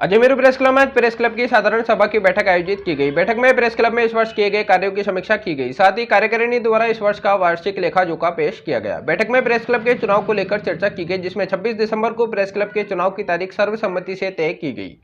Ajmer press club में press club की साधारण सभा की बैठक आयोजित की गई। बैठक में प्रेस क्लब में इस वर्ष किए गए कार्यों की समीक्षा की गई। साथ ही कार्यकारिणी द्वारा इस वर्ष का वार्षिक लेखा जोखा पेश किया गया। बैठक में प्रेस क्लब के चुनाव को लेकर चर्चा की गई, जिसमें 26 दिसंबर को प्रेस क्लब के चुनाव की तारीख सर्वसम्मति से तय की गई।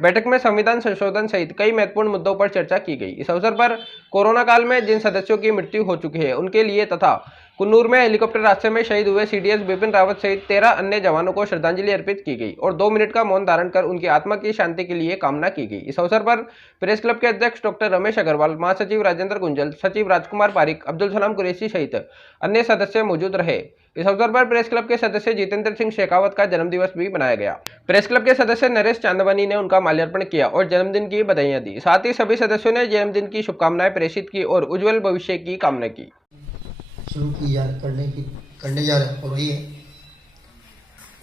बैठक में संविधान संशोधन सहित कई महत्वपूर्ण मुद्दों पर चर्चा की गई। इस अवसर पर कोरोना काल में जिन सदस्यों की मृत्यु हो चुकी है उनके लिए तथा कुन्नूर में हेलीकॉप्टर हादसे में शहीद हुए सीडीएस बिपिन रावत सहित 13 अन्य जवानों को श्रद्धांजलि अर्पित की गई और 2 मिनट का मौन धारण कर उनकी आत्मा की शांति के लिए कामना की गई। इस अवसर पर प्रेस क्लब के अध्यक्ष डॉक्टर रमेश अग्रवाल, महासचिव राजेंद्र गुंजल, सचिव राजकुमार पारिक, अब्दुल सलाम कुरैशी सहित अन्य सदस्य मौजूद रहे। इस अवसर पर प्रेस क्लब के सदस्य जितेंद्र सिंह शेखावत का जन्मदिवस भी मनाया गया। प्रेस क्लब के सदस्य नरेश चांदवानी ने उनका माल्यार्पण किया और जन्मदिन की बधाइयां दी। साथ ही सभी सदस्यों ने जन्मदिन की शुभकामनाएं प्रेषित की और उज्जवल भविष्य की कामना की। शुरू की करने जा रही है।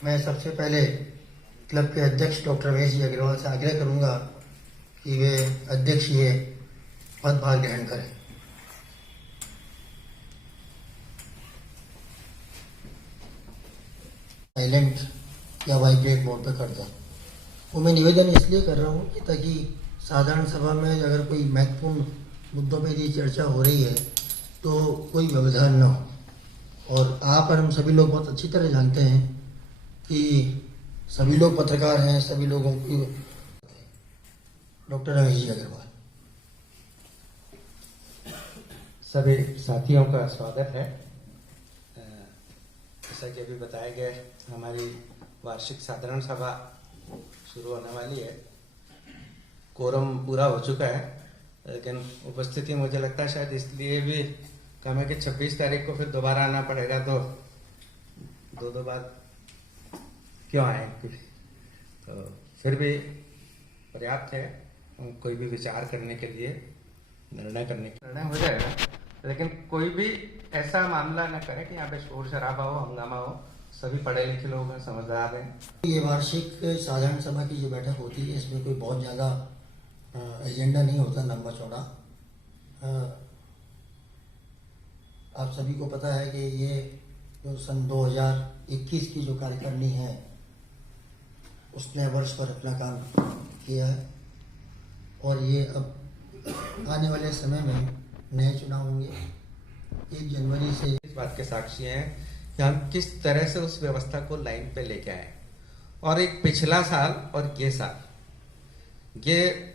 मैं सबसे पहले क्लब के अध्यक्ष डॉक्टर रमेश जी अग्रवाल से आग्रह करूंगा कि वे अध्यक्ष ये पदभार ग्रहण करें। साइलेंट या वाइब्रेट मोड पे कर दो। वो मैं निवेदन इसलिए कर रहा हूँ कि ताकि साधारण सभा में अगर कोई महत्वपूर्ण मुद्दों पर यदि चर्चा हो रही है तो कोई व्यवधान न हो। और आप और हम सभी लोग बहुत अच्छी तरह जानते हैं कि सभी लोग पत्रकार हैं, सभी लोगों की। डॉक्टर रमेश जी अग्रवाल। सभी साथियों का स्वागत है। जैसा कि अभी बताया गया, हमारी वार्षिक साधारण सभा शुरू होने वाली है। कोरम पूरा हो चुका है, लेकिन उपस्थिति मुझे लगता है शायद इसलिए भी कम है कि 26 तारीख को फिर दोबारा आना पड़ेगा, तो दो बार क्यों आए। तो फिर भी पर्याप्त है कोई भी विचार करने के लिए, निर्णय हो जाएगा। लेकिन कोई भी ऐसा मामला न करे कि यहाँ पे शोर शराबा हो, हंगामा हो। सभी पढ़े लिखे लोग हैं, समझदार हैं। ये वार्षिक साधारण सभा की जो बैठक होती है इसमें कोई बहुत ज़्यादा एजेंडा नहीं होता लंबा चौड़ा। आप सभी को पता है कि ये जो सन 2021 की जो कार्यकारिणी है उसने वर्ष पर अपना काम किया है और ये अब आने वाले समय में नए चुनाव होंगे 1 जनवरी से। इस बात के साक्षी हैं कि हम किस तरह से उस व्यवस्था को लाइन पे लेके आए। और एक पिछला साल और ये साल, ये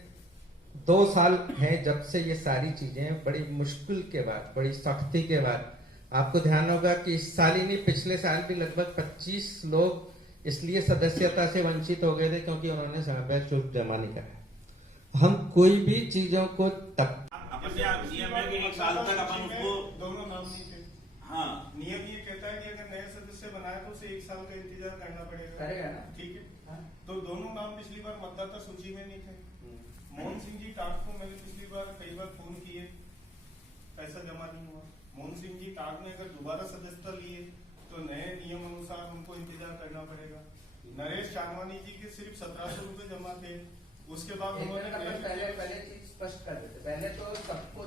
2 साल हैं जब से ये सारी चीजें बड़ी मुश्किल के बाद, बड़ी सख्ती के बाद। आपको ध्यान होगा कि इस साल ही नहीं, पिछले साल भी लगभग 25 लोग इसलिए सदस्यता से वंचित हो गए थे क्योंकि उन्होंने समय पर शुल्क जमा नहीं कराया। हम कोई भी चीजों को नियम है कि 1 साल तक अपन उसको दोनों नाम नहीं थे। हाँ, नियम ये कहता है कि अगर नए सदस्य बनाए तो उसे 1 साल का इंतजार करना पड़ेगा। करेगा ना? ठीक है। तो दोनों नाम पिछली बार मतदाता सूची में नहीं थे। मोहन सिंह जी टाट को मैंने पिछली बार कई बार फोन किए, पैसा जमा नहीं हुआ। मोहन सिंह जी टाट ने अगर दोबारा सदस्यता लिए तो नए नियम अनुसार उनको इंतजार करना पड़ेगा। नरेश चांदवानी जी के सिर्फ 1700 रुपए जमा थे। उसके बाद उन्होंने पहले चीज स्पष्ट कर देते। पहले तो सबको,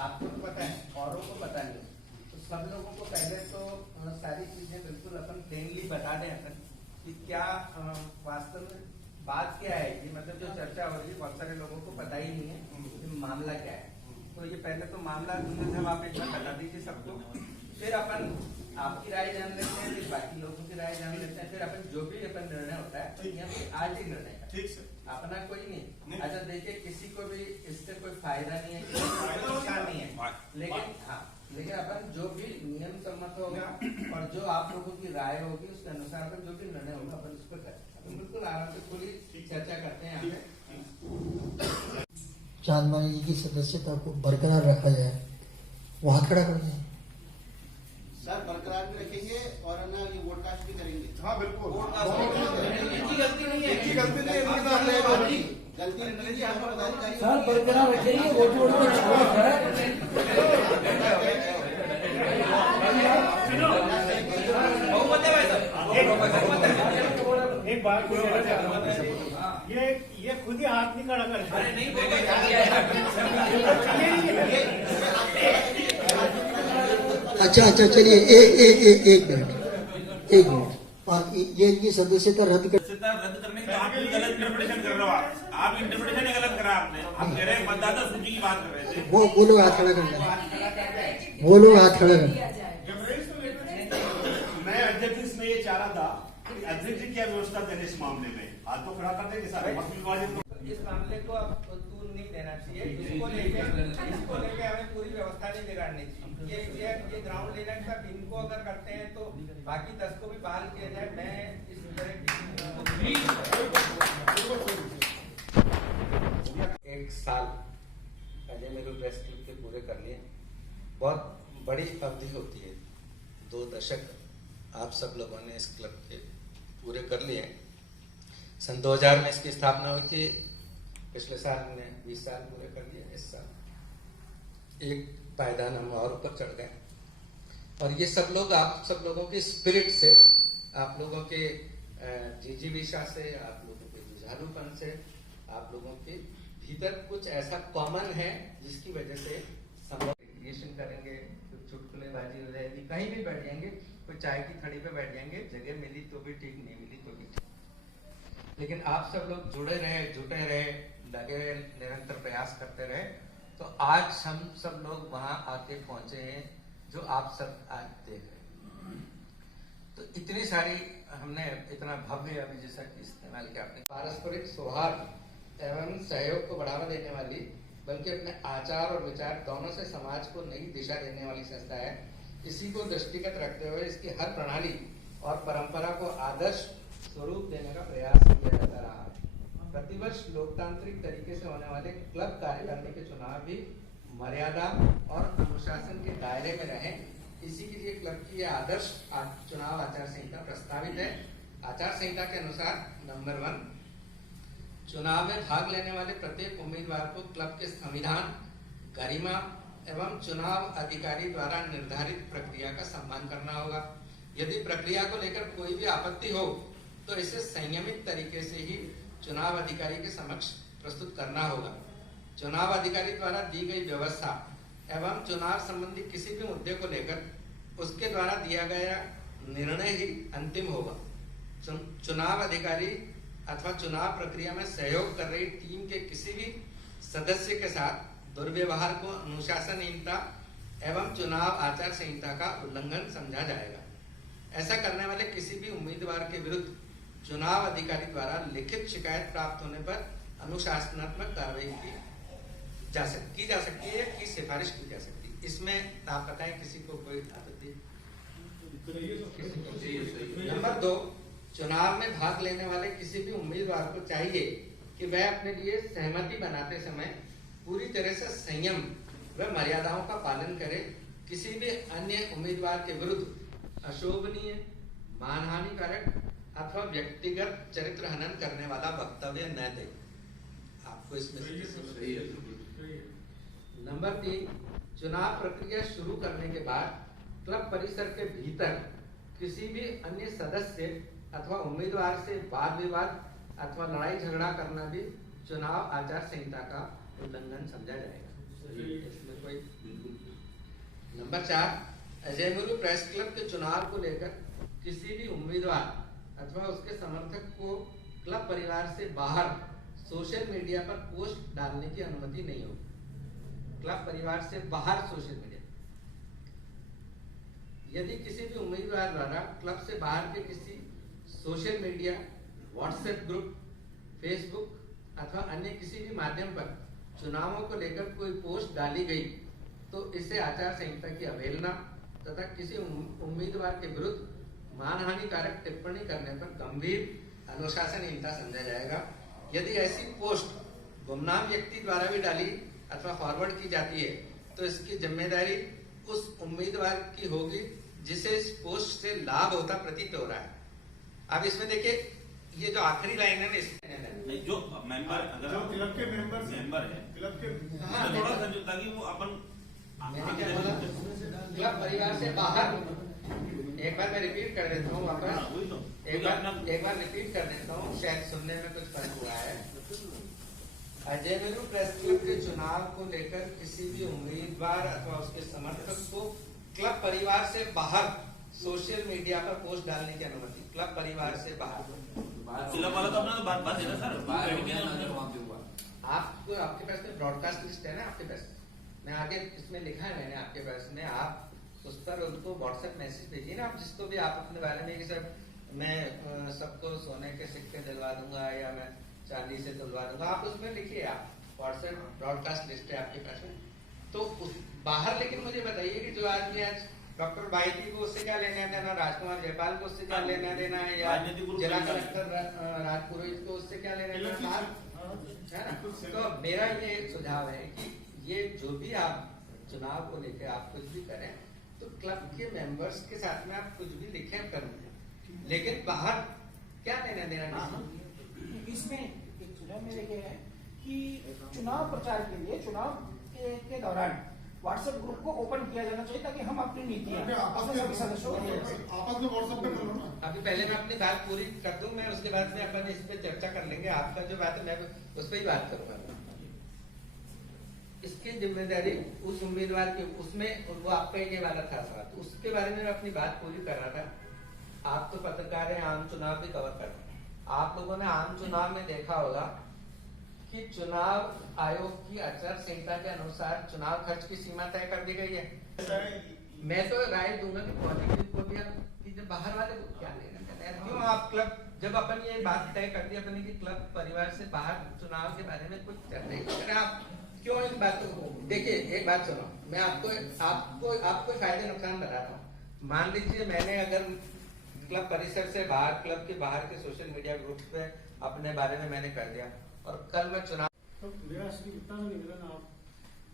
आपको तो पता है, औरों को पता नहीं, तो सब लोगों को पहले तो सारी चीजें बिल्कुल अपन प्लेनली बता दें अपन कि क्या वास्तव में बात क्या है। कि मतलब जो चर्चा हो रही है बहुत सारे लोगों को पता ही नहीं है कि मामला क्या है। तो ये पहले तो मामला जब आप एक बार बता दीजिए सबको, फिर अपन आपकी राय जान लेते हैं, फिर बाकी लोगों की राय जान लेते हैं, फिर अपन जो भी अपन निर्णय होता है तो यहाँ पे आज ही निर्णय है। ठीक सर, अपना कोई नहीं। अच्छा देखिए, किसी को भी इससे कोई फायदा नहीं है, किसी को कोई नुकसान नहीं है। लेकिन अपन जो भी नियम सम्मत होगा और जो आप लोगों की राय होगी उसके अनुसार अपन जो भी निर्णय होगा अपन उस पर करें। बिल्कुल आराम से खुली चर्चा करते हैं। यहाँ पे चांदवानी जी की सदस्यता को बरकरार रखा जाए, वो हाथ खड़ा कर दें। सर बरकरार भी रखेंगे और है ना ये वोट कास्ट भी करेंगे। हाँ बिल्कुल, गलती नहीं है, गलती नहीं है, हम पदाधिकारी सर बरकरार रखेंगे, वोट में छोड़ है। एक बात ये खुद ही हाथ नहीं खड़ा कर। अरे नहीं अच्छा चलिए एक मिनट। और ये इनकी सदस्यता रद्द कर सदस्यता रद्द करने की तो आप भी गलत इंटरप्रिटेशन कर रहे हो। आप इंटरप्रिटेशन ही गलत करा आपने। आप कह रहे हैं मतदाता सूची की बात कर रहे थे। वो लोग हाथ खड़ा कर लें, वो लोग हाथ खड़ा कर लें। मैं अध्यक्ष इसमें ये चाह रहा था कि अध्यक्ष जी क्या व्यवस्था देने इस मामले में, हाथ तो खड़ा कर देंगे सारे मत विभाजित। इस मामले को अब तू नहीं देना चाहिए। इसको लेके हमें पूरी व्यवस्था नहीं बिगाड़नी चाहिए। ये ग्राउंड लेना सब इनको अगर करते हैं तो बाकी 10 को भी बहाल किया जाए। मैं इस तरह एक साल अजय मेरू प्रेस क्लब के पूरे कर लिए। बहुत बड़ी अवधि होती है, 2 दशक आप सब लोगों ने इस क्लब के पूरे कर लिए। सन 2000 में इसकी स्थापना हुई थी। पिछले साल हमने 20 साल पूरे कर लिए। इस साल एक पायदान हम और ऊपर चढ़ गए। और ये सब लोग आप सब लोगों के स्पिरिट से, आप लोगों के जिजीविषा से, आप लोगों के जुझारूपन से, आप लोगों के भीतर कुछ ऐसा कॉमन है जिसकी वजह से संभव क्रिएशन करेंगे, चुटकुलेबाजी हो जाएगी, कहीं भी बैठ जाएंगे, कोई चाय की थड़ी पे बैठ जाएंगे, जगह मिली तो भी ठीक, नहीं मिली तो भी ठीक। लेकिन आप सब लोग जुड़े रहे, जुटे रहे, लगे रहे, निरंतर प्रयास करते रहे, तो आज हम सब लोग वहां आके पहुंचे हैं जो आप सब आज देख रहे हैं। तो इतनी सारी हमने इतना भव्य अभी जैसा कि इस्तेमाल किया आपने, पारस्परिक सौहार्द एवं सहयोग को बढ़ावा देने वाली, बल्कि अपने आचार और विचार दोनों से समाज को नई दिशा देने वाली संस्था है। इसी को दृष्टिगत रखते हुए इसकी हर प्रणाली और परंपरा को आदर्श स्वरूप देने का प्रयास किया जाता रहा है। प्रतिवर्ष लोकतांत्रिक तरीके से होने वाले क्लब कार्यकारिणी के चुनाव भी मर्यादा और अनुशासन के दायरे में रहे, इसी के लिए क्लब की यह आदर्श चुनाव आचार संहिता प्रस्तावित है। आचार संहिता के अनुसार नंबर 1, चुनाव में भाग लेने वाले प्रत्येक उम्मीदवार को क्लब के संविधान, गरिमा एवं चुनाव अधिकारी द्वारा निर्धारित प्रक्रिया का सम्मान करना होगा। यदि प्रक्रिया को लेकर कोई भी आपत्ति हो तो इसे संयमित तरीके से ही चुनाव अधिकारी के समक्ष प्रस्तुत करना होगा। चुनाव अधिकारी द्वारा दी गई व्यवस्था एवं चुनाव संबंधी किसी भी मुद्दे को लेकर उसके द्वारा दिया गया निर्णय ही अंतिम होगा। चुनाव अधिकारी अथवा चुनाव प्रक्रिया में सहयोग कर रही टीम के किसी भी सदस्य के साथ दुर्व्यवहार को अनुशासनहीनता एवं चुनाव आचार संहिता का उल्लंघन समझा जाएगा। ऐसा करने वाले किसी भी उम्मीदवार के विरुद्ध चुनाव अधिकारी द्वारा लिखित शिकायत प्राप्त होने पर अनुशासनात्मक कार्रवाई की जा सकती है, की सिफारिश की जा सकती है। इसमें आप बताएं किसी को कोई आपत्ति? नंबर 2, चुनाव में भाग लेने वाले किसी भी उम्मीदवार को चाहिए कि वह अपने लिए सहमति बनाते समय पूरी तरह से संयम व मर्यादाओं का पालन करे। किसी भी अन्य उम्मीदवार के विरुद्ध अशोभनीय, मानहानिकारक अथवा व्यक्तिगत चरित्र हनन करने वाला वक्तव्य न दे। आपको इसमें नंबर 3, चुनाव प्रक्रिया शुरू करने के बाद क्लब परिसर के भीतर किसी भी अन्य सदस्य अथवा उम्मीदवार से वाद विवाद अथवा लड़ाई झगड़ा करना भी चुनाव आचार संहिता का उल्लंघन समझा जाएगा। इसमें कोई नंबर 4, अजय गुरु प्रेस क्लब के चुनाव को लेकर किसी भी उम्मीदवार अथवा उसके समर्थक को क्लब परिवार से बाहर सोशल मीडिया पर पोस्ट डालने की अनुमति नहीं होगी। क्लब परिवार से बाहर सोशल मीडिया, यदि किसी भी उम्मीदवार द्वारा क्लब से बाहर के किसी social media, WhatsApp group, Facebook अथवा अन्य किसी भी माध्यम पर चुनावों को लेकर कोई पोस्ट डाली गई तो इसे आचार संहिता की अवहेलना तथा किसी उम्मीदवार के विरुद्ध मानहानिकारक टिप्पणी करने पर गंभीर अनुशासनहीनता समझा जाएगा। यदि ऐसी पोस्ट गुमनाम व्यक्ति द्वारा भी डाली अथवा फॉरवर्ड की जाती है तो इसकी जिम्मेदारी उस उम्मीदवार की होगी जिसे इस पोस्ट से लाभ होता प्रतीत हो रहा है। अब इसमें देखिए, ये जो आखिरी लाइन है ना, इसमें जो मेंबर, अगर जो क्लब के मेंबर है क्लब के तो थोड़ा सा जो ताकि वो अपन क्लब परिवार से बाहर, एक बार मैं रिपीट कर देता हूँ वापस, एक बार रिपीट कर देता हूँ, शायद सुनने में कुछ फर्क हुआ है। अजय मेरू प्रेस क्लब के चुनाव को लेकर किसी भी उम्मीदवार अथवा उसके समर्थक को क्लब परिवार से बाहर सोशल मीडिया पर पोस्ट डालने की अनुमति क्लब परिवार से बाहर। क्लब वाला तो अपना बात बात है ना सर, आपको आपके पास में ब्रॉडकास्ट लिस्ट है ना आपके पास, मैं आगे इसमें लिखा है मैंने आपके पास में, आप उस पर उनको व्हाट्सएप मैसेज भेजिए ना, आप जिसको भी आप अपने बारे में कि सर मैं सबको सोने के सिक्के दिलवा दूंगा या मैं चांदी से दिलवा दूंगा, आप उसमें लिखिए, आप व्हाट्सएप ब्रॉडकास्ट लिस्ट है आपके पास में तो उस बाहर। लेकिन मुझे बताइए कि जो आदमी आज डॉक्टर बाइती को उससे क्या लेना देना, राजकुमार जयपाल को उससे क्या लेना देना है, या जिला कलेक्टर राजपुरोहित को उससे क्या लेना देना है ना। तो मेरा ये सुझाव है कि ये जो भी आप चुनाव को लेकर आप कुछ भी करें तो क्लब के मेंबर्स के साथ में आप कुछ भी लिखें करें, लेकिन बाहर क्या लेना देना नहीं। इसमें एक सुझाव मेरे ये है कि चुनाव प्रचार के लिए चुनाव के दौरान व्हाट्सएप ग्रुप को ओपन किया जाना चाहिए ताकि हम अपनी नीतियां सदस्यों आपस में व्हाट्सएप पे कर लो ना। अभी पहले मैं अपनी बात पूरी कर दूं, मैं उसके बाद में अपन इस पे चर्चा कर लेंगे। आपका जो बात है मैं उस पर ही बात करूंगा। इसकी जिम्मेदारी उस उम्मीदवार की, उसमें वो आपका ये वाला था सवाल, तो उसके बारे में मैं अपनी बात पूरी कर रहा था। आप तो पत्रकार हैं, आम चुनाव भी कवर कर रहे हैं। आप लोगों ने आम चुनाव में देखा होगा कि चुनाव आयोग की आचार संहिता के अनुसार चुनाव खर्च की सीमा तय कर दी गई है। मैं तो राय दूंगा कि पॉजिटिव को भी कि जब बाहर वाले को क्या लेना देना है, क्यों आप क्लब जब अपन ये बात तय कर दी अपनी कि क्लब परिवार से बाहर चुनाव के बारे में कुछ चर्चा नहीं करें, आप क्यों इन बातों को। देखिए एक बात सुनो, मैं आपको फायदे नुकसान बताता हूँ। मान लीजिए मैंने अगर क्लब परिसर से बाहर, क्लब के बाहर के सोशल मीडिया ग्रुप पे अपने बारे में मैंने कर दिया और कल मैं चुनाव तो मेरा इतना निवेदन आप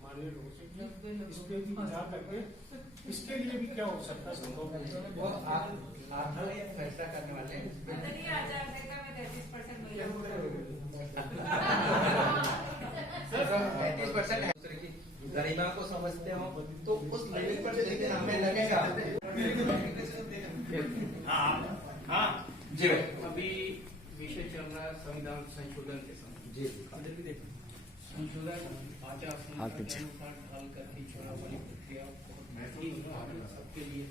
माननीय लोगों से कि इस पे भी विचार करके इसके लिए भी क्या हो सकता है संभव है, वो आप फैसला करने वाले हैं। 33% है दूसरे की गरिमा को समझते हो तो उस लिमिट पर जिस दिन हमें लगेगा। हाँ जी अभी विषय चल रहा है संविधान संशोधन के साथ। जी संशोधन आचार संहिता के अनुसार ढाल करके चुनाव वाली प्रक्रिया सबके लिए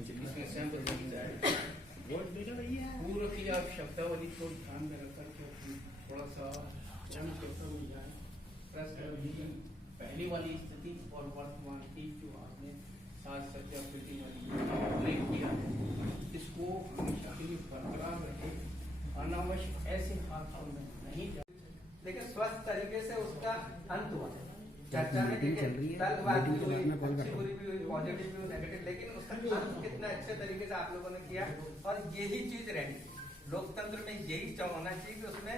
इसमें सहमत बन जाए। पूर्व की आवश्यकतावली को ध्यान में रखकर के थोड़ा सा पहली वाली स्थिति और वर्तमान की जो आपने सात सत्याकृति वाली उल्लेख किया है, इसको हमेशा के लिए बरकरार रखे, अनावश्यक ऐसे हादसों में नहीं जाए। लेकिन स्वस्थ तरीके से उसका अंत हुआ। चर्चा में देखिए तर्कवाद भी हुई, अच्छी बुरी भी हुई, पॉजिटिव भी हुई, नेगेटिव, लेकिन उसका अंत कितना अच्छे तरीके से आप लोगों ने किया। और यही चीज रहनी लोकतंत्र में, यही होना चाहिए कि उसमें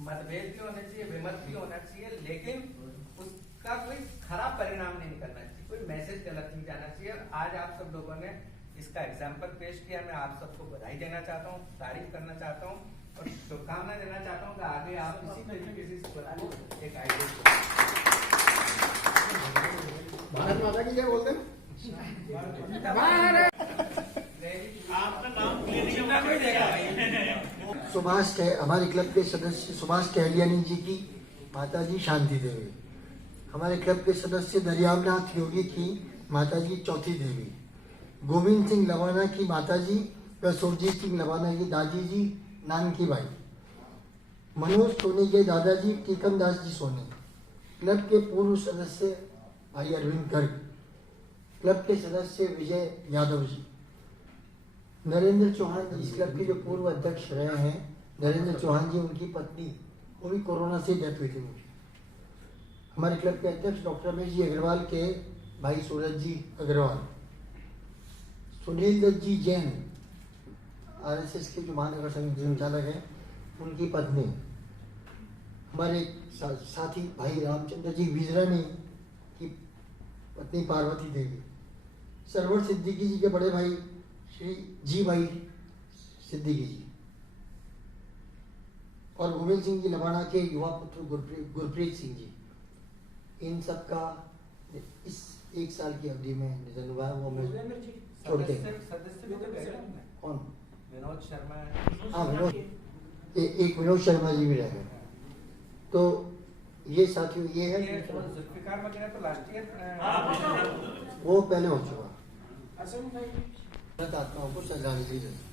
मतभेद भी होना चाहिए, विमत भी होना चाहिए, लेकिन उसका कोई खराब परिणाम नहीं निकलना चाहिए, कोई मैसेज गलत नहीं जाना चाहिए। और आज आप सब लोगों ने इसका एग्जाम्पल पेश किया। मैं आप सबको बधाई देना चाहता हूँ, तारीफ करना चाहता हूँ और शुभकामना देना चाहता हूँ कि आगे आप इसी तरीके से इसको एक आइडिया। भारत माता की जय बोलते हैं। आपका नाम क्लियर सुभाष हमारे क्लब के सदस्य सुभाष टहलियानी जी की माताजी शांति देवी, हमारे क्लब के सदस्य दरियावनाथ योगी की माताजी चौथी देवी, गोविंद सिंह लवाना की माताजी व सुरजीत सिंह लवाना की दादी जी नानकी बाई, मनोज सोनी के दादाजी टीकम दास जी सोनी, क्लब के पूर्व सदस्य भाई अरविंद गर्ग, क्लब के सदस्य विजय यादव जी, नरेंद्र चौहान इस क्लब के जो पूर्व अध्यक्ष रहे हैं नरेंद्र चौहान जी, उनकी पत्नी, वो भी कोरोना से डेथ हुई थी उनकी। हमारे क्लब के अध्यक्ष डॉक्टर रमेश जी अग्रवाल के भाई सूरज जी अग्रवाल, सुनील दत्त जी जैन आरएसएस के जो महानगर संचालक हैं, उनकी पत्नी, हमारे साथी भाई रामचंद्र जी विजरानी की पत्नी पार्वती देवी, सरवर सिद्दीकी जी के बड़े भाई श्री जी भाई सिद्दीकी जी और गोविंद सिंह जी लवाना के युवा पुत्र गुरप्रीत सिंह जी, इन सब का इस एक साल की अवधि में निधन हुआ है। वो हमें छोड़ते कौन? विनोद शर्मा। हाँ विनोद, एक विनोद शर्मा जी भी रह गए। तो ये साथियों ये है जुल्फिकार वगैरह तो लास्ट ईयर वो पहले हो चुका। हसन भाई आत्माओं को श्रद्धांजलि देता हूं।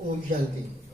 ओम शांति।